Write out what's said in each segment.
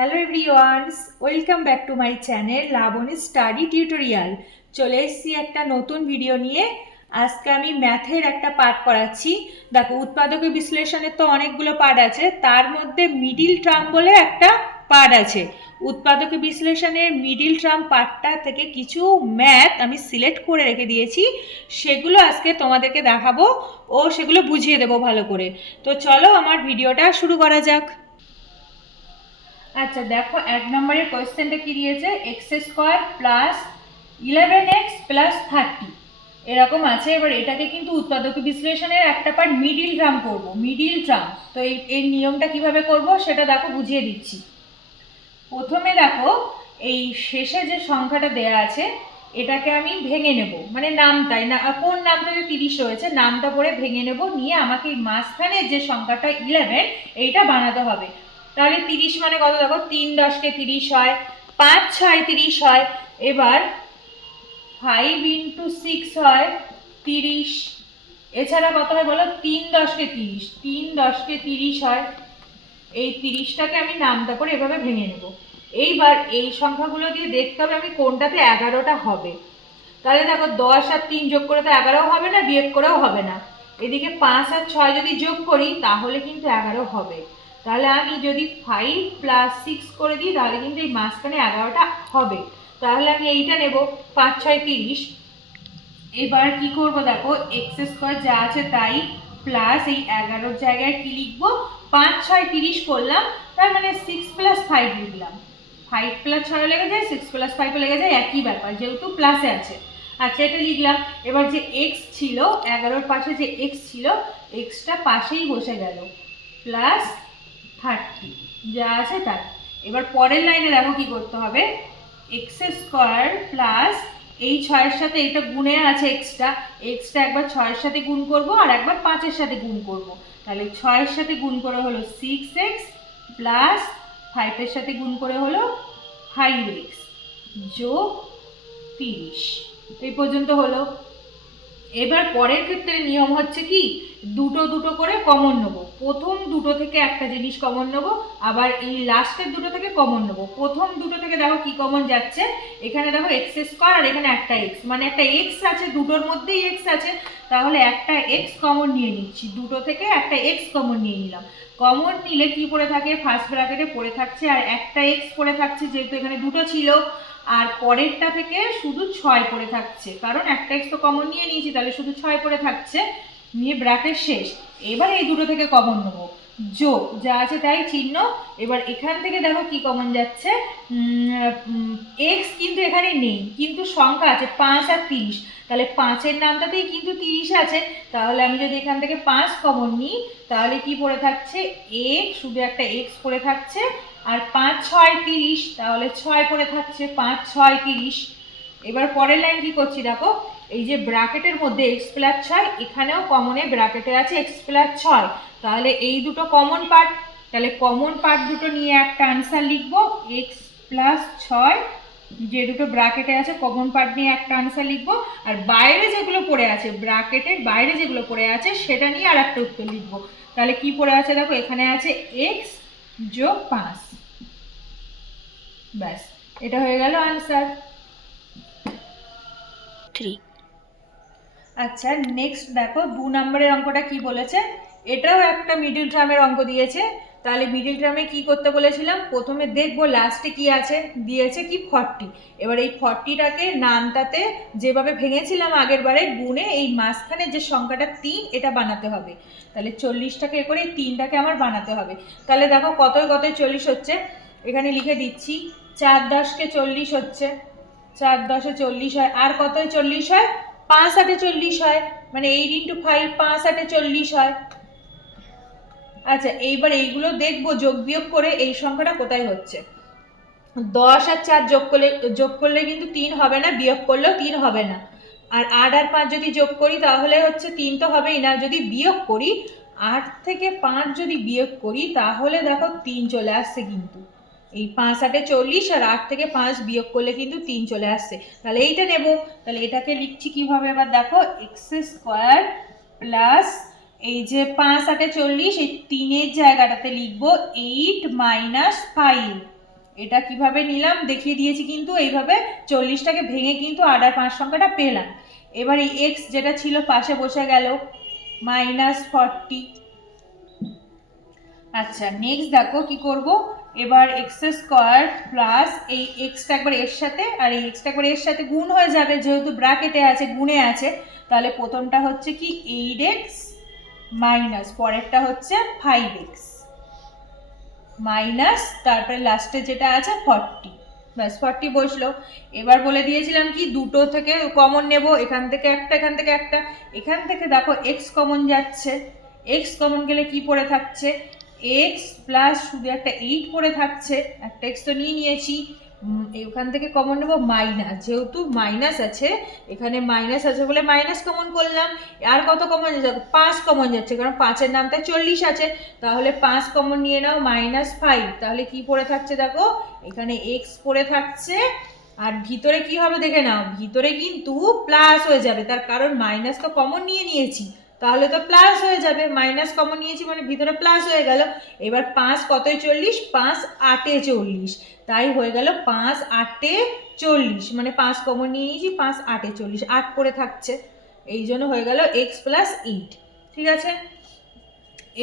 Hello everyones, welcome back to my channel Labani study tutorial. চলে এসেছি একটা নতুন ভিডিও নিয়ে। আজকে আমি ম্যাথের একটা পার্ট করাচ্ছি। দেখো, উৎপাদক বিশ্লেষণের তো অনেকগুলো পার্ট আছে, তার মধ্যে মিডিল টার্ম বলে একটা পার্ট আছে। উৎপাদক বিশ্লেষণের মিডিল টার্ম পার্টটা থেকে কিছু ম্যাথ আমি সিলেক্ট করে রেখে দিয়েছি, সেগুলো আজকে তোমাদেরকে দেখাবো ও সেগুলো বুঝিয়ে দেবো ভালো করে। তো চলো আমার ভিডিওটা শুরু করা যাক। আচ্ছা দেখো, 1 নম্বরের কোয়েশ্চেনটা কি দিয়েছে, x² প্লাস 11x প্লাস 30 এরকম আছে। এবার এটাকে কিন্তু উৎপাদক বিশ্লেষণের একটা পার্ট মিডিল টার্ম করব, মিডিল টার্ম। তো এই নিয়মটা কিভাবে করব সেটা দেখো বুঝিয়ে দিচ্ছি। প্রথমে দেখো, এই শেষে যে সংখ্যাটা দেয়া আছে এটাকে আমি ভেঙে নেব, মানে নামটাই না, কোন নামটাতে 30 রয়েছে নামটা পরে ভেঙে নেব, নিয়ে আমাকে এই মাঝখানে যে সংখ্যাটা 11 এইটা বানাতে হবে। তাহলে 30 মানে কত, দেখো 3 10 30 হয়, 5 6 30 হয়। এবার 5 ইন্টু 6 হয় 30। এছাড়া কত হয় বলো, 3 10 30, 3 10 30 হয়। এই 30টাকে আমি নামটা করে এভাবে ভেঙে নেব। এইবার এই সংখ্যাগুলো দিয়ে দেখতে হবে আমি কোনটাতে 11টা হবে। তাহলে দেখো, 10 আর 3 যোগ করে তো 11ও হবে না, বিয়োগ করেও হবে না। এদিকে 5 আর 6 যদি যোগ করি তাহলে কিন্তু 11 হবে। তাহলে আমি যদি 5 প্লাস 6 করে দিই তাহলে কিন্তু এই মাঝখানে 11টা হবে। তাহলে আমি এইটা নেব, 5 6 30। এবার কি করব দেখো, x² যা আছে তাই প্লাস এই 11 জায়গায় কি লিখবো, 5 6 30 করলাম, তার মানে 6 প্লাস 5 লিখলাম। 5 প্লাস 6 লেগে যায়, 6 প্লাস 5 লেগে যায়, একই ব্যাপার যেহেতু প্লাসে আছে। আচ্ছা, এটা লিখলাম। এবার যে x ছিল 11-র পাশে যে x ছিল, xটা পাশেই বসে গেল, প্লাস 30 যা আছে তাই। এবার পরের লাইনে দেখো কি করতে হবে, x² প্লাস এই 6-এর সাথে এইটা গুণে আছে এক্সটা একবার 6-এর সাথে গুণ করব আর একবার 5-এর সাথে গুণ করব। তাহলে 6-এর সাথে গুণ করে হলো 6x প্লাস 5-এর সাথে গুণ করে হলো 5x যোগ 30। এই পর্যন্ত হলো। এবার পরের ক্ষেত্রে নিয়ম হচ্ছে কি, দুটো দুটো করে কমন নেব। প্রথম দুটো থেকে একটা জিনিস কমন নেব, আবার এই লাস্টের দুটো থেকে কমন নেব। প্রথম দুটো থেকে দেখো কি কমন যাচ্ছে, এখানে দেখো x² আর এখানে একটা x, মানে একটা x আছে, দুটোর মধ্যেই x আছে, তাহলে একটা x কমন নিয়ে নিচ্ছি। দুটো থেকে একটা x কমন নিয়ে নিলাম। কমন নিলে কি পড়ে থাকে, ফার্স্ট ব্র্যাকেটে পড়ে থাকছে আর একটা x পড়ে থাকছে, যেহেতু এখানে দুটো ছিল। আর পরেরটা থেকে শুধু 6 পড়ে থাকছে, কারণ একটা x তো কমন নিয়ে নিয়েছি, তাহলে শুধু 6 পড়ে থাকছে, নিয়ে ব্র্যাকেট শেষ। এবার এই দুটো থেকে কমন নেবো, যোগ যা আছে তাই চিহ্ন। এবার এখান থেকে দেখো কি কমন যাচ্ছে, x কিন্তু এখানে নেই, কিন্তু সংখ্যা আছে 5 আর 30, তাহলে 5-এর নামটাতেই কিন্তু 30 আছে। তাহলে আমি যদি এখান থেকে 5 কমন নিই তাহলে কি পড়ে থাকছে, x, শুধু একটা x পড়ে থাকছে, আর 5 6 30, তাহলে 6 পড়ে থাকছে, 5 6 30। এবার পরের লাইন কি করছি দেখো, এই যে ব্র্যাকেটের মধ্যে x প্লাস 6, এখানেও কমনে ব্র্যাকেটে আছে x প্লাস 6, তাহলে এই দুটো কমন পার্ট। তাহলে কমন পার্ট দুটো নিয়ে একটা আনসার লিখবো, x প্লাস 6 যে দুটো ব্র্যাকেটে আছে কমন পার্ট নিয়ে একটা আনসার লিখবো, আর বাইরে যেগুলো পড়ে আছে, ব্র্যাকেটের বাইরে যেগুলো পড়ে আছে সেটা নিয়ে আর একটা উত্তর লিখবো। তাহলে কি পড়ে আছে দেখো, এখানে আছে x যোগ 5। ব্যাস, এটা হয়ে গেল আনসার 3। আচ্ছা, নেক্সট দেখো 2 নম্বরের অঙ্কটা কি বলেছে, এটাও একটা মিডিল টার্মের অঙ্ক দিয়েছে। তাহলে মিডিল টার্মে কি করতে বলেছিলাম, প্রথমে দেখবো লাস্টে কি আছে, দিয়েছে কি 40। এবার এই 40টাকে নামটাতে যেভাবে ভেঙেছিলাম আগের বারে গুণে এই মাঝখানে যে সংখ্যাটা 3 এটা বানাতে হবে। তাহলে 40টাকে এ করে এই 3টাকে আমার বানাতে হবে। তাহলে দেখো কতই 40 হচ্ছে, এখানে লিখে দিচ্ছি, 4 10-কে 40 হচ্ছে, 4 10-এ 40 হয়, আর কতই 40 হয়, 5 8-এ 40 হয়, মানে 8 ইন্টু 5, 5 8-এ 40 হয়। আচ্ছা, এইবার এইগুলো দেখবো যোগ বিয়োগ করে এই সংখ্যাটা কোথায় হচ্ছে। 10 আর 4 যোগ করলে কিন্তু 3 হবে না, বিয়োগ করলেও 3 হবে না। আর 8 আর 5 যদি যোগ করি তাহলে হচ্ছে 3 তো হবেই না, যদি বিয়োগ করি 8 থেকে 5 যদি বিয়োগ করি তাহলে দেখো 3 চলে আসছে। কিন্তু এই 5 8-এ 40 আর 8 থেকে 5 বিয়োগ করলে কিন্তু 3 চলে আসছে। তাহলে এইটা নেব। তাহলে এটাকে লিখছি কিভাবে, এবার দেখো, x² প্লাস এই যে 5 8-এ 40, এই 3-এর জায়গাটাতে লিখবো 8 - 5 এটা কিভাবে নিলাম দেখিয়ে দিয়েছি, কিন্তু এইভাবে 40টাকে ভেঙে কিন্তু আর 5 সংখ্যাটা পেলাম। এবার এই এক্স যেটা ছিল পাশে বসে গেল, -40। আচ্ছা নেক্সট দেখো কি করব, এবার এক্স স্কোয়ার প্লাস এই এক্সটা একবার এর সাথে আর এই এক্সটা একবার এর সাথে গুণ হয়ে যাবে, যেহেতু ব্র্যাকেটে আছে গুণে আছে। তাহলে প্রথমটা হচ্ছে কি 8x মাইনাস পরেরটা হচ্ছে 5x মাইনাস তারপরে লাস্টে যেটা আছে 40, ব্যাস 40 বসলো। এবার বলে দিয়েছিলাম কি দুটো থেকে কমন নেব, এখান থেকে একটা এখান থেকে একটা, এখান থেকে দেখো এক্স কমন যাচ্ছে, এক্স কমন গেলে কি পড়ে থাকছে এক্স প্লাস শুধু একটা 8 পড়ে থাকছে, একটা এক্স তো নিয়ে নিয়েছি। এখান থেকে কমন নেব মাইনাস, যেহেতু মাইনাস আছে এখানে মাইনাস আছে বলে মাইনাস কমন করলাম। আর কত কমন যাচ্ছে 5 কমন যাচ্ছে, কারণ 5-এর নামটা 40 আছে, তাহলে 5 কমন নিয়ে নাও -5। তাহলে কি পড়ে থাকছে দেখো এখানে এক্স পড়ে থাকছে, আর ভিতরে কি হবে দেখে নাও, ভিতরে কিন্তু প্লাস হয়ে যাবে, তার কারণ মাইনাস তো কমন নিয়ে নিয়েছি, তাহলে তো প্লাস হয়ে যাবে, মাইনাস কমন নিয়েছি মানে ভিতরে প্লাস হয়ে গেল। এবার 5 কতই 40, 5 8-এ 40, তাই হয়ে গেল 5 8-এ 40, মানে 5 কমন নিয়ে নিয়েছি, 5 8-এ 40, 8 পড়ে থাকছে, এই জন্য হয়ে গেল এক্স প্লাস 8। ঠিক আছে,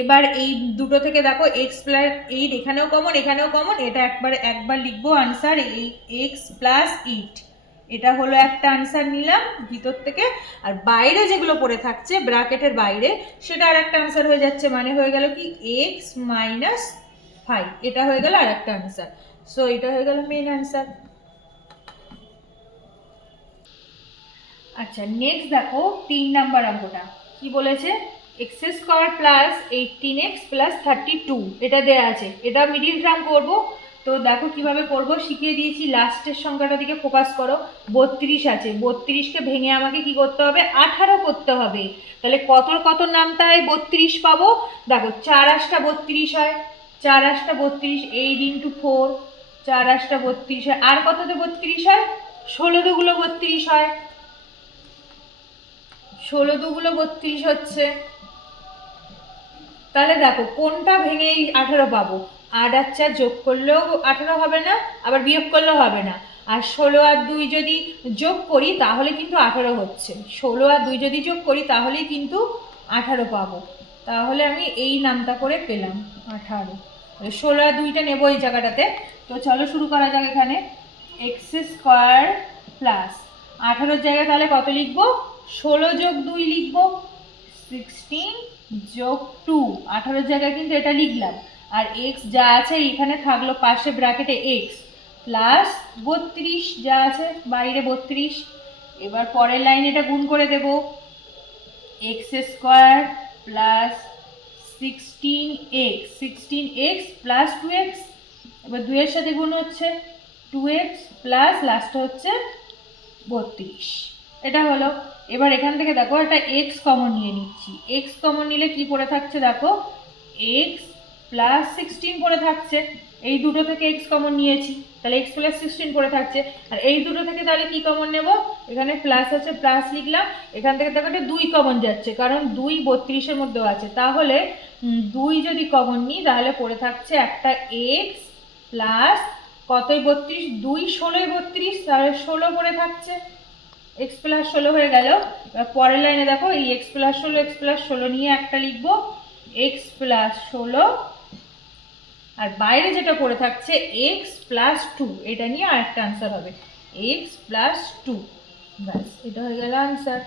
এবার এই দুটো থেকে দেখো এক্স প্লাস 8 এখানেও কমন এখানেও কমন, এটা একবার লিখবো আনসার এই এক্স প্লাস 8, এটা হলো একটা আনসার নিলাম ভিতর থেকে। আর বাইরে যেগুলো পড়ে থাকছে ব্র্যাকেটের বাইরে সেটা আর একটা আনসার হয়ে যাচ্ছে, মানে হয়ে গেল কি এক্স মাইনাস 5, এটা হয়ে গেল আর একটা আনসার। সো এটা হয়ে গেল মেন আনসার। আচ্ছা নেক্সট দেখো 3 নাম্বার অঙ্কটা কি বলেছে, x square plus 18x plus 32, এটা দেওয়া আছে, এটা মিডিল টার্ম করব। তো দেখো কিভাবে করব শিখিয়ে দিয়েছি, লাস্টের সংখ্যাটার দিকে ফোকাস করো। 32 আছে, 32কে ভেঙে আমাকে কি করতে হবে 18 করতে হবে। তাহলে কত নামতায় 32 পাবো, দেখো 4 8টা 32 হয়, 4 8টা 32, 8 × 4, 4 8টা 32 হয়, আর কততে 32 হয় 16 দুগুলো 32 হয়, 16 দুগুলো 32 হচ্ছে। তাহলে দেখো কোনটা ভেঙে 18 পাবো, 8 আর 4 যোগ করলেও 18 হবে না, আবার বিয়োগ করলেও হবে না, আর 16 আর 2 যদি যোগ করি তাহলে কিন্তু 18 হচ্ছে, 16 আর 2 যদি যোগ করি তাহলেই কিন্তু 18 পাবো। তাহলে আমি এই নামটা করে পেলাম 18, 16 আর 2টা নেবো এই জায়গাটাতে। তো চলো শুরু করা যাক, এখানে এক্স স্কোয়ার প্লাস 18-র জায়গায় তাহলে কত লিখবো 16 যোগ 2 লিখবো, 16 যোগ 2, 18-র জায়গায় কিন্তু এটা লিখলাম, আর এক্স যা আছে এখানে থাকলো পাশে ব্র্যাকেটে এক্স প্লাস 32 যা আছে বাইরে 32। এবার পরের লাইনে এটা গুণ করে দেব, x square plus 16x plus 2x, এবার 2-এর সাথে গুণ হচ্ছে 2x প্লাস লাস্টে হচ্ছে 32, এটা হলো। এবার এখান থেকে দেখো একটা এক্স কমন নিয়ে নিচ্ছি, এক্স কমন নিলে কি পড়ে থাকছে দেখো এক্স প্লাস 16 পড়ে থাকছে, এই দুটো থেকে এক্স কমন নিয়েছি তাহলে এক্স প্লাস 16 পড়ে থাকছে। আর এই দুটো থেকে তাহলে কি কমন নেব, এখানে প্লাস আছে প্লাস লিখলাম, এখান থেকে দেখো একটা 2 কমন যাচ্ছে, কারণ 2 32-এর মধ্যেও আছে, তাহলে 2 যদি কমন নিই তাহলে পড়ে থাকছে একটা এক্স প্লাস কতই 32, 2 16 32, তাহলে 16 পড়ে থাকছে, এক্স প্লাস 16 হয়ে গেল। এবার পরের লাইনে দেখো এই এক্স প্লাস 16 নিয়ে একটা লিখবো এক্স প্লাস 16, আর বাইরে যেটা পড়ে থাকছে এক্স প্লাস 2, এটা নিয়ে আর একটা আনসার হবে এক্স প্লাস 2, ব্যাস এটা হয়ে গেল আনসার।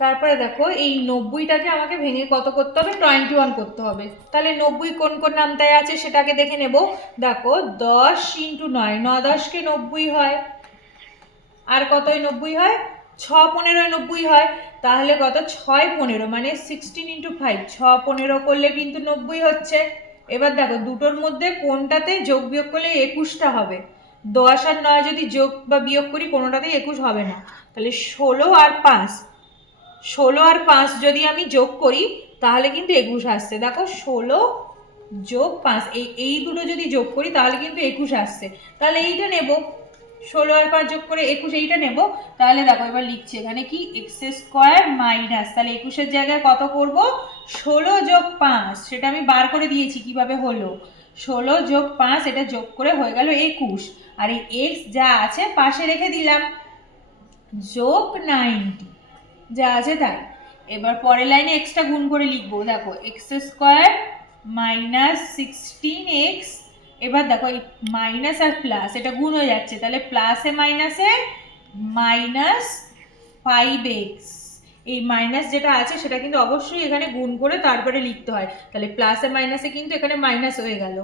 তারপরে দেখো এই 90টাকে আমাকে ভেঙে কত করতে হবে 21 করতে হবে, তাহলে 90 কোন কোন নামতায় আছে সেটাকে দেখে নেব। দেখো 10 × 9, 9 10-কে 90 হয়, আর কতই 90 হয় 6 15 90 হয়, তাহলে কত 6 15 মানে 16 × 5, 6 15 করলে কিন্তু 90 হচ্ছে। এবার দেখো দুটোর মধ্যে কোনটাতে যোগ বিয়োগ করলে 21টা হবে, 10 আর 9 যদি যোগ বা বিয়োগ করি কোনোটাতেই 21 হবে না, তাহলে 16 আর 5, 16 আর 5 যদি আমি যোগ করি তাহলে কিন্তু 21 আসছে, দেখো 16 যোগ 5 এই দুটো যদি যোগ করি তাহলে কিন্তু 21 আসছে, তাহলে এইটা নেব 16 আর 5 যোগ করে 21, এইটা নেব। তাহলে দেখো এবার লিখছি এখানে কি এক্স স্কোয়ার মাইনাস, তাহলে 21-এর জায়গায় কত করব 16 যোগ 5, সেটা আমি বার করে দিয়েছি কিভাবে হলো, 16 যোগ 5 এটা যোগ করে হয়ে গেল 21, আর এই এক্স যা আছে পাশে রেখে দিলাম, যোগ 90 যা আছে তাই। এবার পরের লাইনে এক্সটা গুণ করে লিখবো, দেখো এক্স স্কোয়ার মাইনাস 16x, এবার দেখো এই মাইনাস আর প্লাস এটা গুণ হয়ে যাচ্ছে, তাহলে প্লাসে মাইনাসে মাইনাস 5x, এই মাইনাস যেটা আছে সেটা কিন্তু অবশ্যই এখানে গুণ করে তারপরে লিখতে হয়, তাহলে প্লাসে মাইনাসে কিন্তু এখানে মাইনাস হয়ে গেল।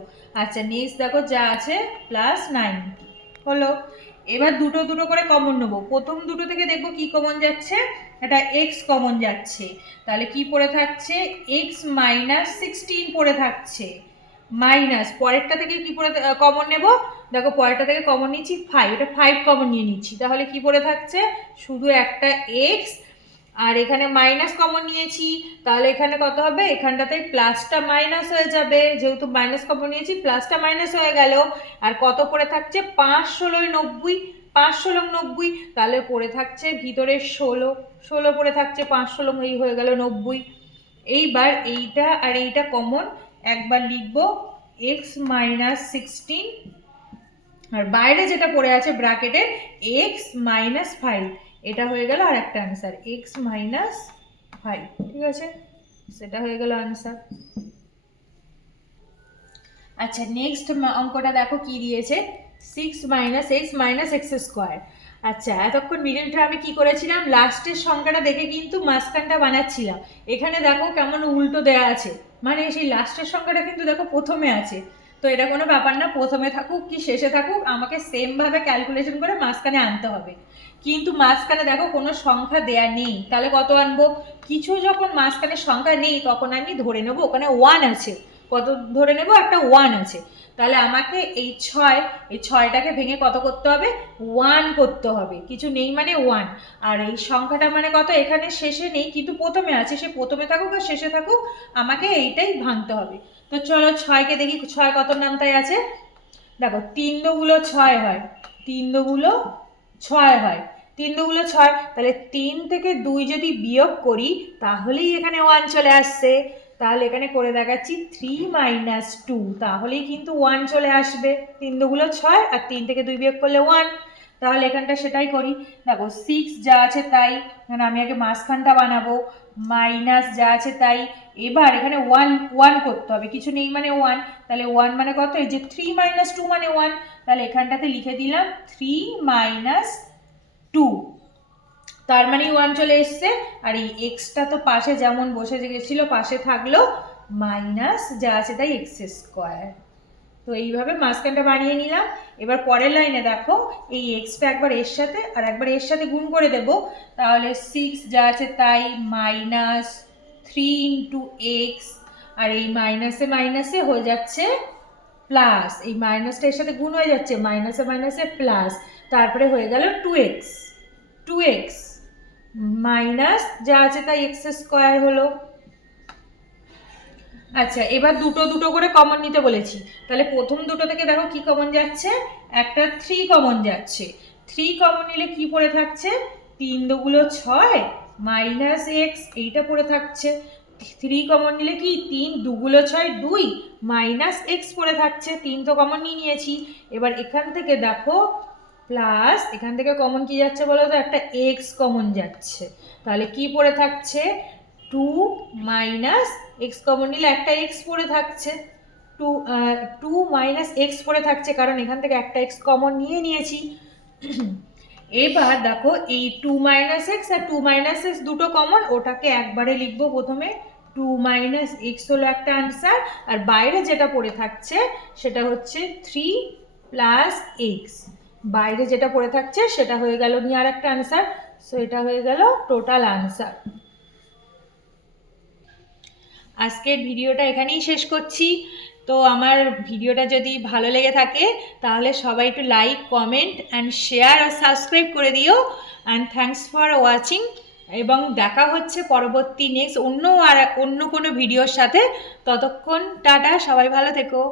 আচ্ছা নেক্সট দেখো যা আছে প্লাস 90 হলো। এবার দুটো দুটো করে কমন নেবো, প্রথম দুটো থেকে দেখবো কি কমন যাচ্ছে, এটা এক্স কমন যাচ্ছে, তাহলে কি পড়ে থাকছে এক্স মাইনাস 16 পড়ে থাকছে, মাইনাস পরেরটা থেকে কি পড়ে কমন নেব, দেখো পরেরটা থেকে কমন নিচ্ছি 5, এটা 5 কমন নিয়ে নিচ্ছি, তাহলে কি পড়ে থাকছে শুধু একটা এক্স, আর এখানে মাইনাস কমন নিয়েছি, তাহলে এখানে কত হবে, এখানটাতে প্লাসটা মাইনাস হয়ে যাবে, যেহেতু মাইনাস কমন নিয়েছি প্লাসটা মাইনাস হয়ে গেল, আর কত পড়ে থাকছে 5 16 90, 5 16 90, তাহলে পড়ে থাকছে ভিতরে 16 16 পড়ে থাকছে, 5 16 এই হয়ে গেল 90। এইবার এইটা আর এইটা কমন, একবার লিখবো এক্স মাইনাস 16, আর বাইরে যেটা পড়ে আছে ব্র্যাকেটে এক্স মাইনাস 5, এটা হয়ে গেল আর একটা আনসার এক্স মাইনাস 5, ঠিক আছে, সেটা হয়ে গেল আনসার। আচ্ছা নেক্সট অঙ্কটা দেখো কি দিয়েছে, 6 minus x minus x square. আচ্ছা এতক্ষণ মিডল টার্মে কি করেছিলাম, লাস্টের সংখ্যাটা দেখে কিন্তু মাঝখানটা বানাচ্ছিলাম, এখানে দেখো কেমন উল্টো দেয়া আছে, মানে সেই লাস্টের সংখ্যাটা কিন্তু দেখো প্রথমে আছে, তো এটা কোনো ব্যাপার না, প্রথমে থাকুক কি শেষে থাকুক আমাকে সেমভাবে ক্যালকুলেশন করে মাঝখানে আনতে হবে, কিন্তু মাঝখানে দেখো কোনো সংখ্যা দেয়া নেই, তাহলে কত আনবো, কিছু যখন মাঝখানে সংখ্যা নেই তখন আমি ধরে নেবো ওখানে 1 আছে, কত ধরে নেব, একটা 1 আছে, তাহলে আমাকে এই 6, এই 6টাকে ভেঙে কত করতে হবে, 1 করতে হবে, কিছু নেই মানে 1, আর এই সংখ্যাটা মানে কত, এখানে শেষে নেই কিন্তু প্রথমে আছে, সে প্রথমে থাকুক আর শেষে থাকুক আমাকে এইটাই ভাঙতে হবে। তো চলো 6কে দেখি, 6 কত নামতায় আছে, দেখো 3 দুগুলো 6 হয়, 3 দুগুলো 6 হয়, 3 দুগুলো 6, তাহলে 3 থেকে 2 যদি বিয়োগ করি তাহলেই এখানে 1 চলে আসছে, তাহলে এখানে করে দেখাচ্ছি 3 মাইনাস 2, তাহলেই কিন্তু 1 চলে আসবে, 3 দুগুলো 6 আর 3 থেকে 2 বিয়োগ করলে 1, তাহলে এখানটা সেটাই করি, দেখো 6 যা আছে তাই, মানে আমি আগে মাঝখানটা বানাবো, মাইনাস যা আছে তাই, এবার এখানে 1 1 করতে হবে, কিছু নেই মানে 1, তাহলে 1 মানে কত, এই যে 3 মাইনাস 2 মানে 1, তাহলে এখানটাতে লিখে দিলাম 3 মাইনাস 2, তার মানে 1 চলে এসছে, আর এই এক্সটা তো পাশে যেমন বসে গেছিল পাশে থাকলো, মাইনাস যা আছে তাই এক্স স্কোয়ার, তো এইভাবে মাঝখানটা বানিয়ে নিলাম। এবার পরের লাইনে দেখো এই এক্সটা একবার এর সাথে আর একবার এর সাথে গুণ করে দেব, তাহলে 6 যা আছে তাই মাইনাস 3 ইন্টু এক্স, আর এই মাইনাসে মাইনাসে হয়ে যাচ্ছে প্লাস, এই মাইনাসটা এর সাথে গুণ হয়ে যাচ্ছে, মাইনাসে মাইনাসে প্লাস, তারপরে হয়ে গেল 2x, 2x মাইনাস যা আছে তাই এক্স স্কোয়ার হলো। আচ্ছা এবার দুটো দুটো করে কমন নিতে বলেছি, তাহলে প্রথম দুটো থেকে দেখো কি কমন যাচ্ছে, একটা 3 কমন যাচ্ছে, 3 কমন নিলে কি পড়ে থাকছে, 3 দুগুলো 6 মাইনাস এক্স, এইটা পড়ে থাকছে, 3 কমন নিলে কি 3 দুগুলো 6 2 মাইনাস এক্স পড়ে থাকছে, 3 তো কমন নিয়ে নিয়েছি, এবার এখান থেকে দেখো প্লাস, এখান থেকে কমন কি যাচ্ছে বলো তো, একটা এক্স কমন যাচ্ছে, তাহলে কি পড়ে থাকছে 2 মাইনাস এক্স কমন নিলে একটা এক্স পড়ে থাকছে, 2 মাইনাস এক্স পড়ে থাকছে, কারণ এখান থেকে একটা এক্স কমন নিয়ে নিয়েছি। এবার দেখো এই 2 মাইনাস এক্স আর 2 মাইনাস এক্স দুটো কমন, ওটাকে একবারে লিখবো প্রথমে, 2 মাইনাস এক্স হলো একটা আনসার, আর বাইরে যেটা পড়ে থাকছে সেটা হচ্ছে 3 প্লাস এক্স, বাইরে যেটা পড়ে থাকছে সেটা হয়ে গেল নিয়ে আর একটা আনসার, সো এটা হয়ে গেল টোটাল আনসার। আজকের ভিডিওটা এখানেই শেষ করছি, তো আমার ভিডিওটা যদি ভালো লেগে থাকে তাহলে সবাই একটু লাইক কমেন্ট অ্যান্ড শেয়ার আর সাবস্ক্রাইব করে দিও, অ্যান্ড থ্যাঙ্কস ফর ওয়াচিং, এবং দেখা হচ্ছে পরবর্তী নেক্সট অন্য কোনো ভিডিওর সাথে, ততক্ষণ টাটা, সবাই ভালো থেকো।